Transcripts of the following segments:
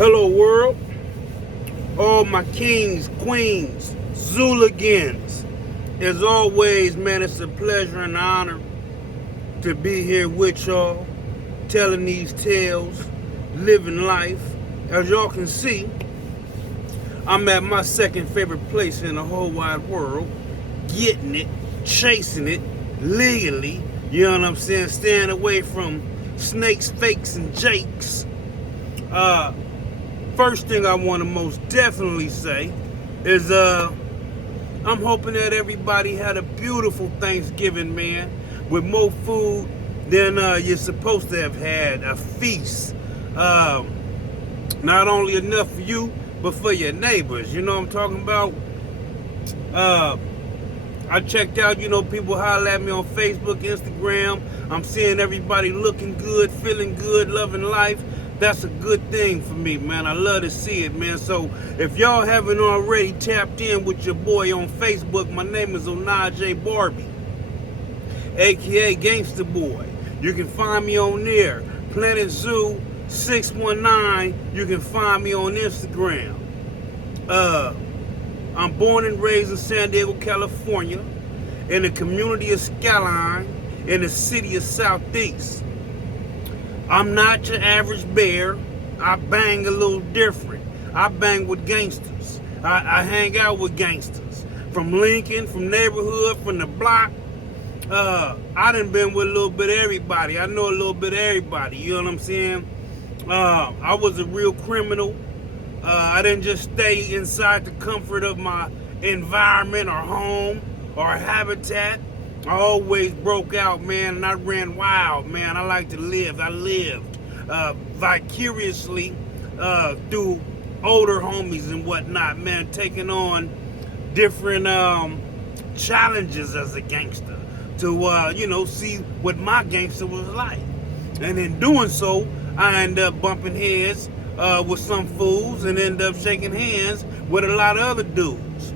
Hello world, all my kings, queens, Zuligans. As always, man, it's a pleasure and honor to be here with y'all, telling these tales, living life. As y'all can see, I'm at my second favorite place in the whole wide world, getting it, chasing it, legally, you know what I'm saying, staying away from snakes, fakes, and jakes. First thing I want to most definitely say is I'm hoping that everybody had a beautiful Thanksgiving, man, with more food than you're supposed to have had, a feast. Not only enough for you, but for your neighbors. You know what I'm talking about? I checked out, people holler at me on Facebook, Instagram. I'm seeing everybody looking good, feeling good, loving life. That's a good thing for me, man. I love to see it, man. So if y'all haven't already tapped in with your boy on Facebook, my name is Onaje Barbee, aka Gangsta Boy. You can find me on there. Planet Zoo 619. You can find me on Instagram. I'm born and raised in San Diego, California, in the community of Skyline, in the city of Southeast. I'm not your average bear. I bang a little different. I bang with gangsters. I hang out with gangsters. From Lincoln, from neighborhood, from the block. I done been with a little bit of everybody. I know a little bit of everybody. You know what I'm saying? I was a real criminal. I didn't just stay inside the comfort of my environment or home or habitat. I always broke out, man, and I ran wild, man. I like to live. I lived vicariously through older homies and whatnot, man, taking on different challenges as a gangster to, see what my gangster was like. And in doing so, I ended up bumping heads with some fools and ended up shaking hands with a lot of other dudes.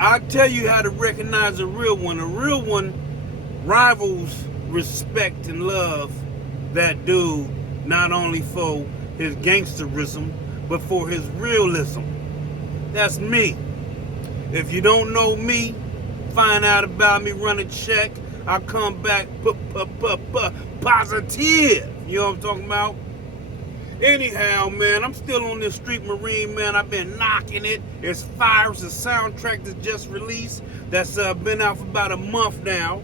I'll tell you how to recognize a real one. A real one rivals respect and love that dude, not only for his gangsterism, but for his realism. That's me. If you don't know me, find out about me, run a check. I come back positive. You know what I'm talking about? Anyhow, man, I'm still on this Street Marine, man. I've been knocking it. It's fire. It's a soundtrack that's just released. That's been out for about a month now.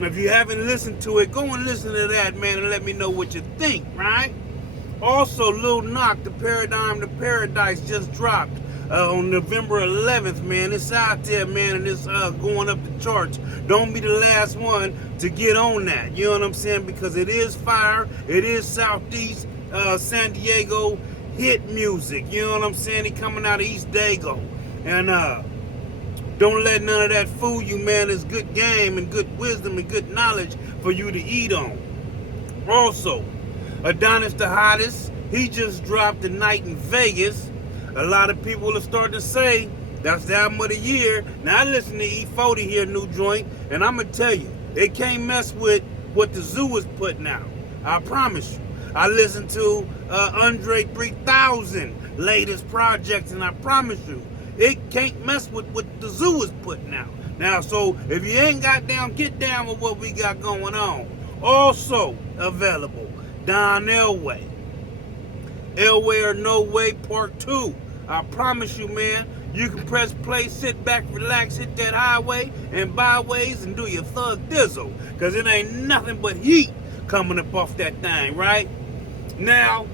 If you haven't listened to it, go and listen to that, man, and let me know what you think, right? Also, Lil Knock, The Paradigm to Paradise just dropped on November 11th, man. It's out there, man, and it's going up the charts. Don't be the last one to get on that. You know what I'm saying? Because it is fire. It is Southeast San Diego hit music. You know what I'm saying? He coming out of East Dago. And don't let none of that fool you, man. It's good game and good wisdom and good knowledge for you to eat on. Also, Adonis the Hottest, he just dropped The Night in Vegas. A lot of people are starting to say that's the album of the year. Now I listen to E40 here, new joint, and I'm gonna tell you, it can't mess with what the Zoo is putting out. I promise you. I listened to Andre 3000 latest projects, and I promise you, it can't mess with what the Zoo is putting out. Now, so if you ain't got down, get down with what we got going on. Also available, Don Elway. Elway or No Way Part 2. I promise you, man, you can press play, sit back, relax, hit that highway and byways and do your thug dizzle. Because it ain't nothing but heat coming up off that thing, right? Now,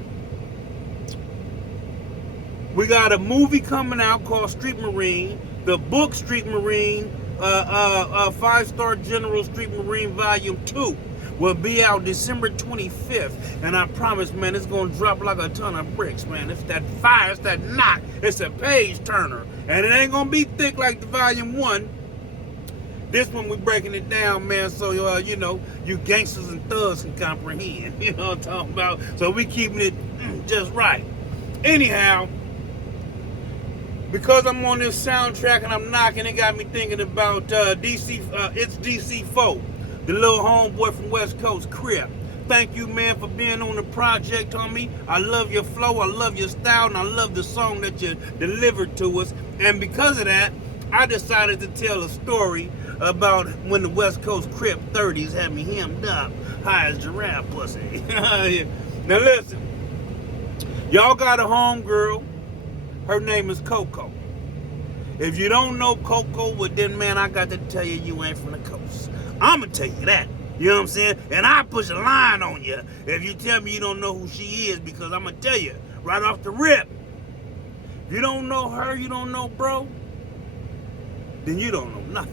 we got a movie coming out called Street Marine. The book Street Marine, 5-Star General Street Marine Volume 2 will be out December 25th. And I promise, man, it's going to drop like a ton of bricks, man. It's that fire, it's that knock, it's a page turner. And it ain't going to be thick like the Volume 1. This one we breaking it down, man, so you gangsters and thugs can comprehend. You know what I'm talking about? So we keeping it just right. Anyhow, because I'm on this soundtrack and I'm knocking, it got me thinking about DC. It's DC4, the little homeboy from West Coast, Crips. thank you, man, for being on the project, homie. I love your flow, I love your style, and I love the song that you delivered to us. And because of that, I decided to tell a story about when the West Coast Crip 30s had me hemmed up, high as giraffe pussy. Now listen, y'all got a homegirl. Her name is Coco. If you don't know Coco, well then, man, I got to tell you, you ain't from the coast. I'm going to tell you that. You know what I'm saying? And I push a line on you if you tell me you don't know who she is, because I'm going to tell you right off the rip. If you don't know her, you don't know bro, then you don't know nothing.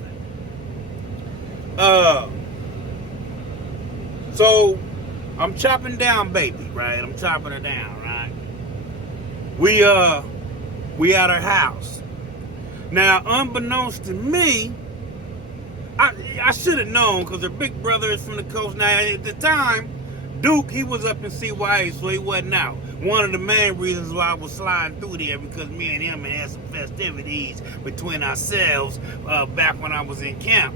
So I'm chopping down baby, right? I'm chopping her down, right? We at her house. Now, unbeknownst to me, I should have known, because her big brother is from the coast. Now, at the time, Duke, he was up in CYA, so he wasn't out. One of the main reasons why I was sliding through there, because me and him had some festivities between ourselves back when I was in camp.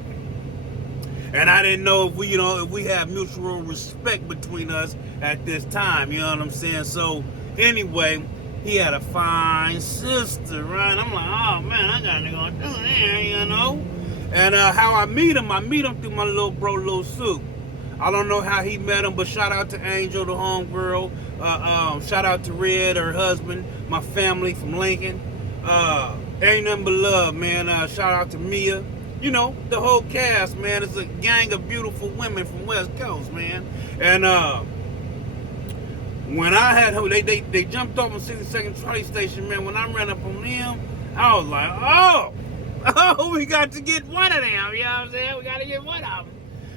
And I didn't know if we had mutual respect between us at this time, you know what I'm saying? So, anyway, he had a fine sister, right? I'm like, oh man, I gotta go do there, you know? And how I meet him through my little bro, Lil Soup. I don't know how he met him, but shout out to Angel, the homegirl. Shout out to Red, her husband, my family from Lincoln. Ain't nothing but love, man. Shout out to Mia. You know, the whole cast, man. It's a gang of beautiful women from West Coast, man. And when I had her, they jumped off on 62nd Trolley Station, man. When I ran up on them, I was like, oh, we got to get one of them. You know what I'm saying? We got to get one of them.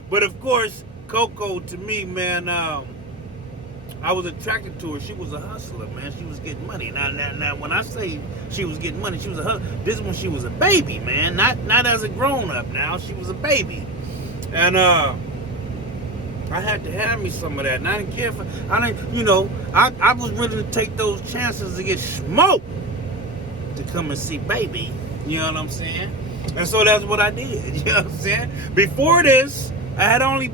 But of course, Coco, to me, man, I was attracted to her. She was a hustler, man. She was getting money. Now, when I say she was getting money, she was a hustler. This is when she was a baby, man. Not as a grown-up now. She was a baby. And I had to have me some of that. And I didn't care for, I was willing to take those chances to get smoked to come and see baby. You know what I'm saying? And so that's what I did. You know what I'm saying? Before this, I had only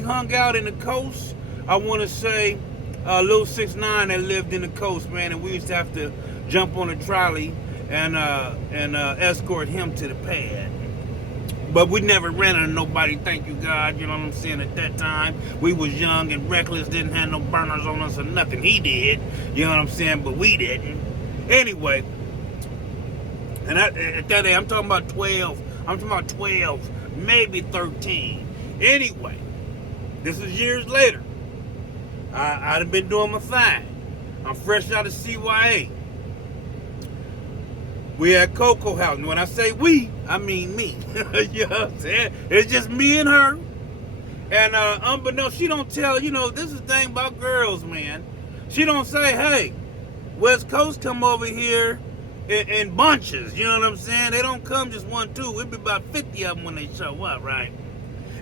hung out in the coast. I want to say Lil 6ix9ine that lived in the coast, man, and we used to have to jump on a trolley and escort him to the pad. But we never ran into nobody, thank you God, you know what I'm saying? At that time, we was young and reckless, didn't have no burners on us or nothing. He did, you know what I'm saying? But we didn't. Anyway, and at that age, I'm talking about 12, maybe 13. Anyway, this is years later. I'd have been doing my thing. I'm fresh out of CYA. We at Coco house. And when I say we, I mean me. You know what I'm saying? It's just me and her. And unbeknownst, she don't tell, this is the thing about girls, man. She don't say, hey, West Coast come over here in bunches. You know what I'm saying? They don't come just 1, 2. It'd be about 50 of them when they show up, right?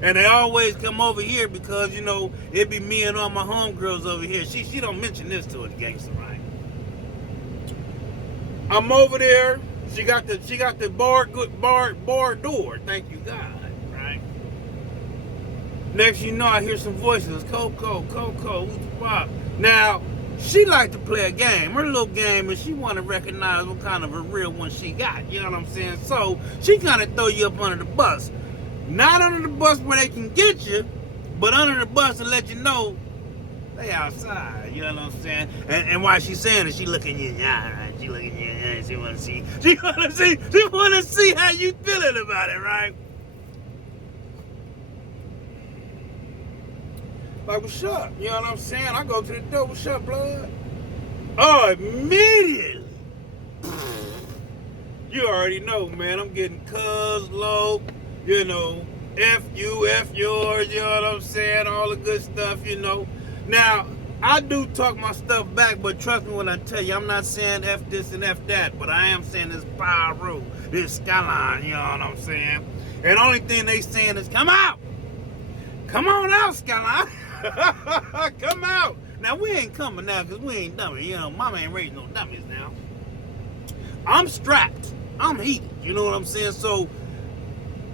And they always come over here because, it'd be me and all my homegirls over here. She don't mention this to a gangster, right? I'm over there. She got the bar door. Thank you God, right? Next you know, I hear some voices. Coco, who's the pop? Now, she like to play a game. Her little game is she want to recognize what kind of a real one she got. You know what I'm saying? So she kind of throw you up under the bus. Not under the bus where they can get you, but under the bus to let you know they outside. You know what I'm saying? And while she's saying it, she looking you in the eye, right? She looking you in the eye. She want to see how you feeling about it, right? Like, what's up? You know what I'm saying? I go to the door, what's up, blood? Oh, immediately. You already know, man. I'm getting cuz low. F you, F yours, you know what I'm saying? All the good stuff, Now, I do talk my stuff back, but trust me when I tell you, I'm not saying F this and F that, but I am saying this Piru, this Skyline, you know what I'm saying? And the only thing they saying is, come out! Come on out, Skyline! Come out! Now, we ain't coming now, because we ain't dummies, Mama ain't raising no dummies now. I'm strapped. I'm heated, you know what I'm saying? So,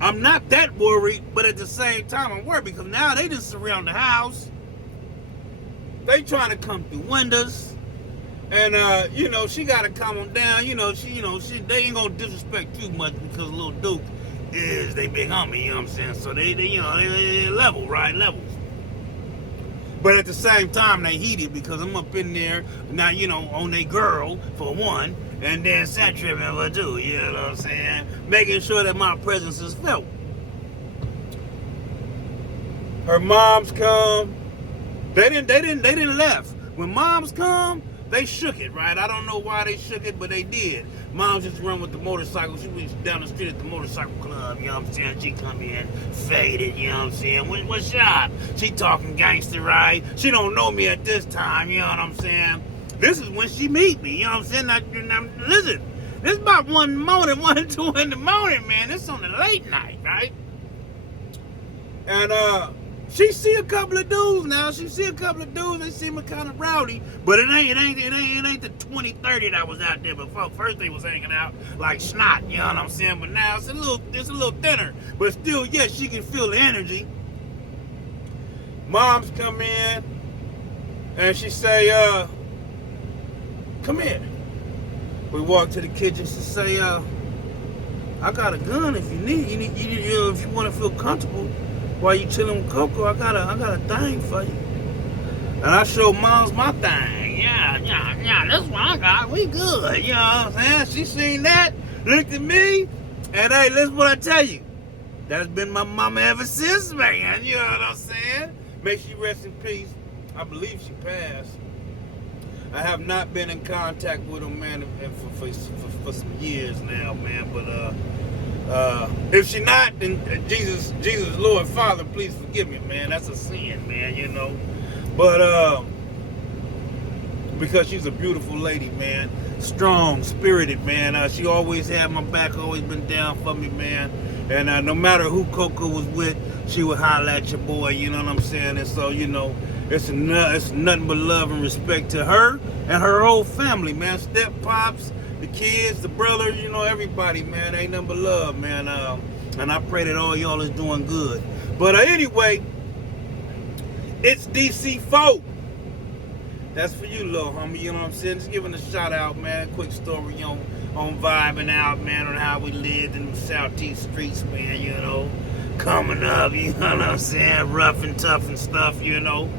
I'm not that worried, but at the same time, I'm worried because now they just surround the house. They trying to come through windows. And you know, she gotta calm them down. You know, they ain't gonna disrespect too much because little Duke is they big homie, you know what I'm saying? So they level, right? Levels. But at the same time, they heated because I'm up in there now, you know, on they girl for one, and then set tripping for two, you know what I'm saying? Making sure that my presence is felt. Her moms come. They didn't left. When moms come, they shook it, right? I don't know why they shook it, but they did. Moms just run with the motorcycle. She was down the street at the motorcycle club, you know what I'm saying? She come in faded, you know what I'm saying? What's up? She talking gangster, right? She don't know me at this time, you know what I'm saying? This is when she meet me, you know what I'm saying? Listen, this is about 1 in the morning, 1, 2 in the morning, man. This is on the late night, right? And she see a couple of dudes now. She see a couple of dudes. They seem kind of rowdy, but it ain't the 20, 30 that was out there before. First they was hanging out like snot, you know what I'm saying? But now it's a little thinner. But still, yeah, she can feel the energy. Moms come in, and she say, "Come here." We walk to the kitchen. She say, "I got a gun if you need. If you want to feel comfortable." While you chilling with Coco, I got a thing for you. And I show Moms my thing. Yeah, that's what I got. We good, you know what I'm saying? She seen that, looked at me, and hey, listen what I tell you. That's been my mama ever since, man. You know what I'm saying? May she rest in peace. I believe she passed. I have not been in contact with her, man, for some years now, man, but if she not, then Jesus, Lord, Father, please forgive me, man. That's a sin, man, you know. But because she's a beautiful lady, man, strong, spirited, man. She always had my back, always been down for me, man. And no matter who Coco was with, she would holler at your boy, you know what I'm saying? And so, you know, it's nothing but love and respect to her and her whole family, man. Step pops, the kids, the brothers, you know, everybody, man. Ain't nothing but love, man. And I pray that all y'all is doing good. But anyway, it's DC4. That's for you, little homie, you know what I'm saying? Just giving a shout out, man. Quick story on vibing out, man, on how we lived in the Southeast streets, man, you know. Coming up, you know what I'm saying? Rough and tough and stuff, you know.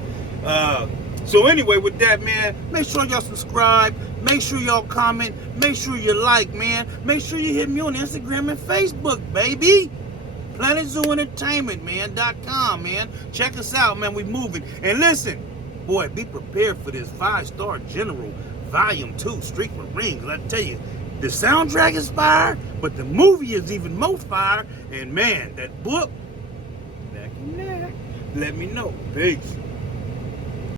So anyway, with that, man, make sure y'all subscribe. Make sure y'all comment. Make sure you like, man. Make sure you hit me on Instagram and Facebook, baby. PlanetZooEntertainment.com, man. Check us out, man. We moving. And listen, boy, be prepared for this 5-Star General Volume 2 Street Marine. Because I tell you, the soundtrack is fire, but the movie is even more fire. And man, that book, neck and neck. Let me know. Peace.